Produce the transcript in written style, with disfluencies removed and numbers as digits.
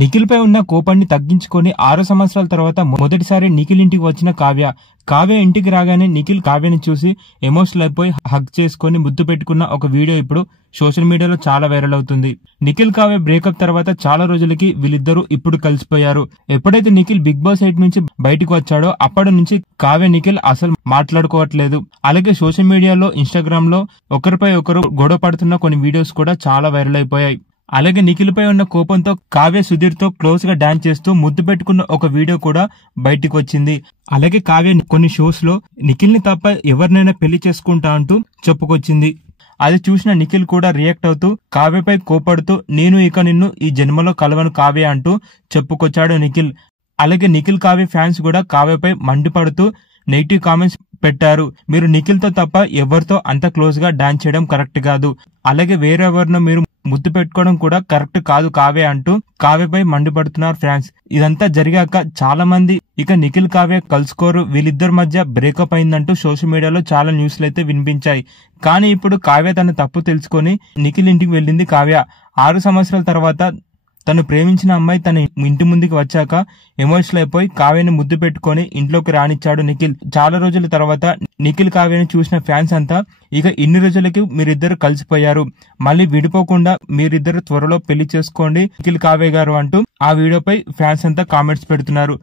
నిఖిల్ పై ఉన్న కోపాన్ని తగ్గించుకొని 6 సంవత్సరాల తర్వాత మొదటిసారి నిఖిల్ ఇంటికి వచ్చిన కావ్య ఇంటికి రాగానే నిఖిల్ కావ్యని చూసి ఎమోషనల్ అయిపోయి హగ్ చేసుకుని ముద్దు పెట్టుకున్న ఒక వీడియో ఇప్పుడు సోషల్ మీడియాలో చాలా వైరల్ అవుతుంది. నిఖిల్ కావ్య బ్రేకప్ తర్వాత చాలా రోజులకి వీళ్ళిద్దరూ ఇప్పుడు కలిసిపోయారు. ఎప్పుడైతే నిఖిల్ బిగ్ బాస్ 8 నుంచి బయటకు వచ్చాడో అప్పటి నుంచి కావ్య నిఖిల్ అసలు మాట్లాడుకోవట్లేదు. అలాగే సోషల్ మీడియాలో ఇన్స్టాగ్రామ్ లో ఒకరిపై ఒకరు గొడవ పడుతున్న కొన్ని వీడియోస్ కూడా చాలా వైరల్ అయిపోయాయి. అలాగే నిఖిల్ పై ఉన్న కోపంతో కావ్య సుధీర్ తో క్లోజ్ గా డాన్స్ చేస్తూ ముద్దు పెట్టుకున్న ఒక వీడియో కూడా బయటికి వచ్చింది. అలాగే కావ్య కొన్ని షోస్ లో నిఖిల్ ని తప్ప ఎవరినైనా పెళ్లి చేసుకుంటా అంటూ చెప్పుకొచ్చింది. అది చూసిన నిఖిల్ కూడా రియాక్ట్ అవుతూ కావ్యపై కోపడుతూ నేను ఇక నిన్ను ఈ జన్మలో కలవను కావ్య అంటూ చెప్పుకొచ్చాడు నిఖిల్. అలాగే నిఖిల్ కావ్య ఫ్యాన్స్ కూడా కావ్యపై మండిపడుతూ నెగిటివ్ కామెంట్స్ పెట్టారు. మీరు నిఖిల్ తో తప్ప ఎవరితో అంత క్లోజ్ గా డాన్స్ చేయడం కరెక్ట్ కాదు, అలాగే వేరెవరినో మీరు ముద్దు పెట్టుకోవడం కూడా కరెక్ట్ కాదు కావ్య అంటూ కావ్యపై మండిపడుతున్నారు ఫ్యాన్స్. ఇదంతా జరిగాక చాలా మంది ఇక నిఖిల్ కావ్య కలుసుకోరు, వీళ్ళిద్దరి మధ్య బ్రేకప్ అయిందంటూ సోషల్ మీడియాలో చాలా న్యూస్లు అయితే వినిపించాయి. కానీ ఇప్పుడు కావ్య తన తప్పు తెలుసుకొని నిఖిల్ ఇంటికి వెళ్ళింది. కావ్య 6 సంవత్సరాల తర్వాత తను ప్రేమించిన అమ్మాయి తన ఇంటి ముందుకు వచ్చాక ఎమోషనల్ అయిపోయి కావ్యని ముద్దు పెట్టుకొని ఇంట్లోకి రానిచ్చాడు నిఖిల్. చాలా రోజుల తర్వాత నిఖిల్ కావ్యని చూసిన ఫ్యాన్స్ అంతా ఇక ఇన్ని రోజులకి మీరిద్దరు కలిసిపోయారు, మళ్ళీ విడిపోకుండా మీరిద్దరు త్వరలో పెళ్లి చేసుకోండి నిఖిల్ కావ్య గారు అంటూ ఆ వీడియోపై ఫ్యాన్స్ అంతా కామెంట్స్ పెడుతున్నారు.